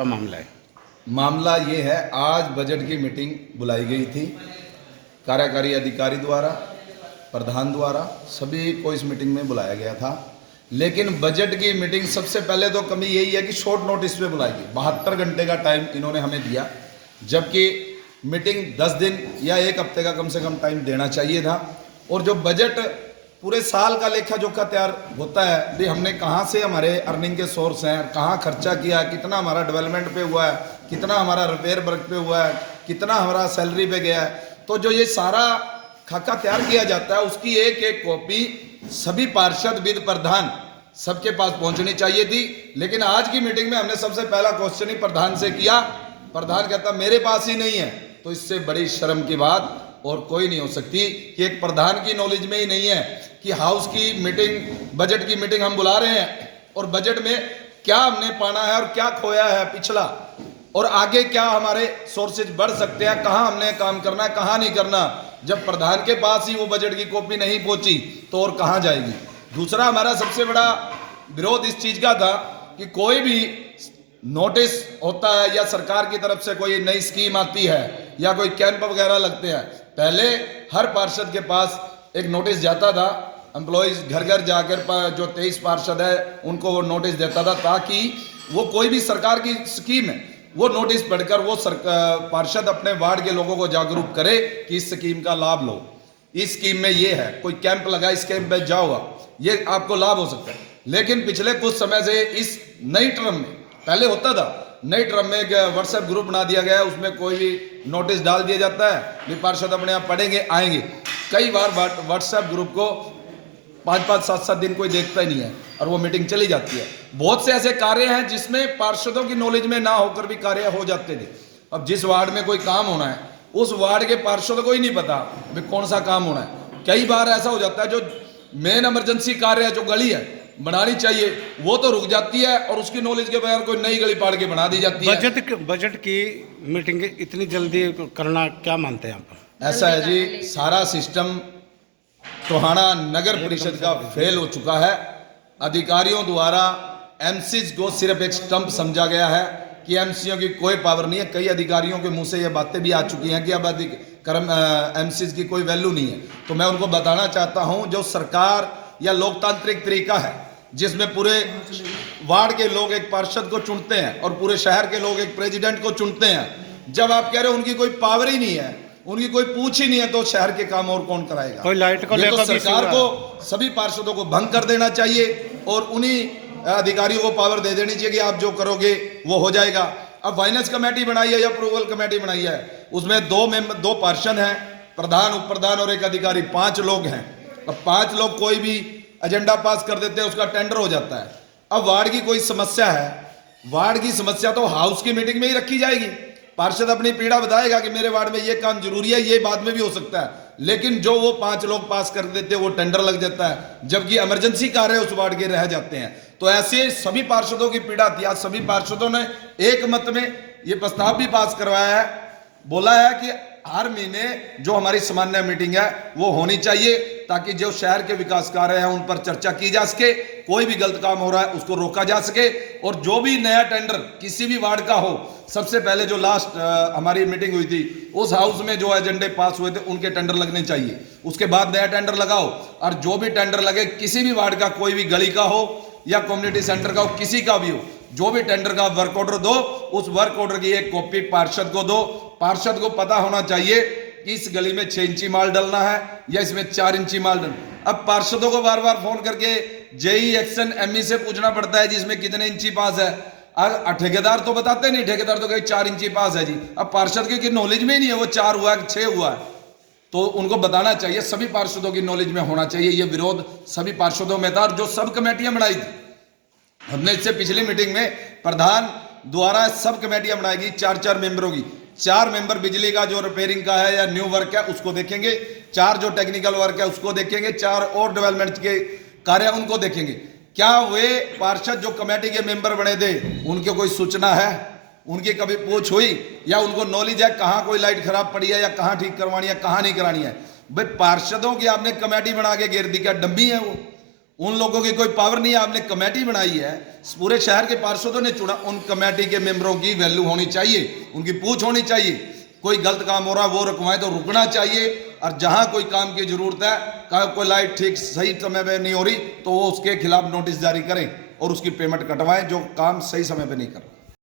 का मामला है? मामला ये है, आज बजट की मीटिंग बुलाई गई थी कार्यकारी अधिकारी द्वारा, प्रधान द्वारा, सभी को इस मीटिंग में बुलाया गया था। लेकिन बजट की मीटिंग सबसे पहले तो कमी यही है कि शॉर्ट नोटिस पे बुलाई गई। 72 घंटे का टाइम इन्होंने हमें दिया, जबकि मीटिंग 10 दिन या एक हफ्ते का कम से कम टाइम देना चाहिए था। और जो बजट पूरे साल का लेखा जोखा तैयार होता है भी, हमने कहाँ से हमारे अर्निंग के सोर्स हैं, कहाँ खर्चा किया, कितना हमारा डेवलपमेंट पे हुआ है, कितना हमारा रिपेयर वर्क पे हुआ है, कितना हमारा सैलरी पे गया है, तो जो ये सारा खाका तैयार किया जाता है उसकी एक एक कॉपी सभी पार्षद विद प्रधान सबके पास पहुंचनी चाहिए थी। लेकिन आज की मीटिंग में हमने सबसे पहला क्वेश्चन ही प्रधान से किया। प्रधान कहता मेरे पास ही नहीं है। तो इससे बड़ी शर्म की बात और कोई नहीं हो सकती कि एक प्रधान की नॉलेज में ही नहीं है कि हाउस की मीटिंग, बजट की मीटिंग हम बुला रहे हैं और बजट में क्या हमने पाना है और क्या खोया है पिछला, और आगे क्या हमारे सोर्सेज बढ़ सकते हैं, कहाँ हमने काम करना है, कहाँ नहीं करना। जब प्रधान के पास ही वो बजट की कॉपी नहीं पहुंची तो और कहाँ जाएगी। दूसरा, हमारा सबसे बड़ा विरोध इस चीज का था कि कोई भी नोटिस होता है या सरकार की तरफ से कोई नई स्कीम आती है या कोई कैंप वगैरह लगते हैं, पहले हर पार्षद के पास एक नोटिस जाता था। एम्प्लॉयज घर घर जाकर जो 23 पार्षद है उनको वो नोटिस देता था, ताकि वो कोई भी सरकार की स्कीम है वो नोटिस पढ़कर वो पार्षद अपने वार्ड के लोगों को जागरूक करे कि इस स्कीम का लाभ लो, इस स्कीम में ये है, कोई कैंप लगा इस कैंप में जाओ, ये आपको लाभ हो सकता है। लेकिन पिछले कुछ समय से इस नई टर्म में, पहले होता था नई टर्म में एक व्हाट्सएप ग्रुप बना दिया गया है, उसमें कोई भी नोटिस डाल दिया जाता है भी पार्षद अपने आप पढ़ेंगे आएंगे। कई बार व्हाट्सएप ग्रुप को 5-5, 7-7 दिन कोई देखता ही नहीं है और वो मीटिंग चली जाती है। बहुत से ऐसे कार्य हैं जिसमें पार्षदों की नॉलेज में ना होकर भी कार्य हो जाते थे। अब जिस वार्ड में कोई काम होना है उस वार्ड के पार्षदों को ही नहीं पता भी कौन सा काम होना है। कई बार ऐसा हो जाता है जो मेन इमरजेंसी कार्य है, जो गली है बनानी चाहिए, वो तो रुक जाती है और उसकी नॉलेज के बगैर कोई नई गली पाड़ के बना दी जाती है। बजट की मीटिंग इतनी जल्दी करना क्या मानते हैं आप? ऐसा है जी, सारा सिस्टम टोहाना नगर परिषद का फेल हो चुका है। अधिकारियों द्वारा एमसीज को सिर्फ एक स्टंप समझा गया है कि एमसीओ की कोई पावर नहीं है। कई अधिकारियों के मुंह से ये बातें भी आ चुकी हैं कि अब एमसीज की कोई वैल्यू नहीं है। तो मैं उनको बताना चाहता हूं, जो सरकार या लोकतांत्रिक तरीका है जिसमें पूरे वार्ड के लोग एक पार्षद को चुनते हैं और पूरे शहर के लोग एक प्रेसिडेंट को चुनते हैं, जब आप कह रहे हो उनकी कोई पावर ही नहीं है, उनकी कोई पूछ ही नहीं है, तो शहर के काम और कौन कराएगा? कोई लाइट को लेकर तो सरकार को सभी पार्षदों को भंग कर देना चाहिए और उन्हीं अधिकारियों को पावर दे देनी चाहिए कि आप जो करोगे वो हो जाएगा। अब फाइनेंस कमेटी बनाई है या अप्रूवल कमेटी बनाई है, उसमें दो पार्षद हैं, प्रधान, उप प्रधान और एक अधिकारी, 5 लोग हैं। अब 5 लोग कोई भी एजेंडा पास कर देते हैं, उसका टेंडर हो जाता है। अब वार्ड की कोई समस्या है, वार्ड की समस्या तो हाउस की मीटिंग में ही रखी जाएगी। पार्षद अपनी पीड़ा बताएगा कि मेरे वार्ड में ये काम जरूरी है, ये बाद में भी हो सकता है। लेकिन जो वो 5 लोग पास कर देते हैं वो टेंडर लग जाता है, जबकि इमरजेंसी कार्य उस वार्ड के रह जाते हैं। तो ऐसे सभी पार्षदों की पीड़ा थी। आज सभी पार्षदों ने एक मत में ये प्रस्ताव भी पास करवाया है, बोला है कि हर महीने जो हमारी सामान्य मीटिंग है वो होनी चाहिए, ताकि जो शहर के विकास कार्य हैं उन पर चर्चा की जा सके, कोई भी गलत काम हो रहा है उसको रोका जा सके, और जो भी नया टेंडर किसी भी वार्ड का हो, सबसे पहले जो लास्ट हमारी मीटिंग हुई थी उस हाउस में जो एजेंडे पास हुए थे उनके टेंडर लगने चाहिए, उसके बाद नया टेंडर लगाओ। और जो भी टेंडर लगे किसी भी वार्ड का, कोई भी गली का हो या कम्युनिटी सेंटर का हो, किसी का भी हो, जो भी टेंडर का वर्क ऑर्डर दो, उस वर्क ऑर्डर की एक कॉपी पार्षद को दो। पार्षद को पता होना चाहिए कि इस गली में 6 इंची माल डलना है या इसमें 4 इंची माल डलना। अब पार्षदों को बार बार फोन करके जेई एक्शन एमई से पूछना पड़ता है जी इसमें कितने इंची पास है। ठेकेदार तो बताते नहीं, ठेकेदार तो कहीं 4 इंची पास है जी। अब पार्षद की नॉलेज में ही नहीं है वो 4 हुआ है 6 हुआ है, तो उनको बताना चाहिए, सभी पार्षदों की नॉलेज में होना चाहिए। ये विरोध सभी पार्षदों में था। और जो सब कमेटियां बनाई थी हमने, इससे पिछली मीटिंग में प्रधान द्वारा सब कमेटियां बनाएगी 4-4 मेंबरों की। 4 मेंबर बिजली का जो रिपेयरिंग का है या न्यू वर्क है उसको देखेंगे, 4 जो टेक्निकल वर्क है उसको देखेंगे, 4 और डेवलपमेंट के कार्य उनको देखेंगे। क्या वे पार्षद जो कमेटी के मेंबर बने थे उनकी कोई सूचना है, उनकी कभी पूछ हुई, या उनको नॉलेज है कहाँ कोई लाइट खराब पड़ी है या कहाँ ठीक करवानी है, कहाँ नहीं करानी है? भाई पार्षदों की आपने कमेटी बना के घेर दी, क्या डम्बी है वो? उन लोगों की कोई पावर नहीं है। आपने कमेटी बनाई है, पूरे शहर के पार्षदों ने चुना, उन कमेटी के मेंबरों की वैल्यू होनी चाहिए, उनकी पूछ होनी चाहिए। कोई गलत काम हो रहा है वो रुकवाएं तो रुकना चाहिए, और जहां कोई काम की जरूरत है, कोई लाइट ठीक सही समय पे नहीं हो रही तो वो उसके खिलाफ नोटिस जारी करें और उसकी पेमेंट कटवाएं जो काम सही समय पे नहीं कर रहा।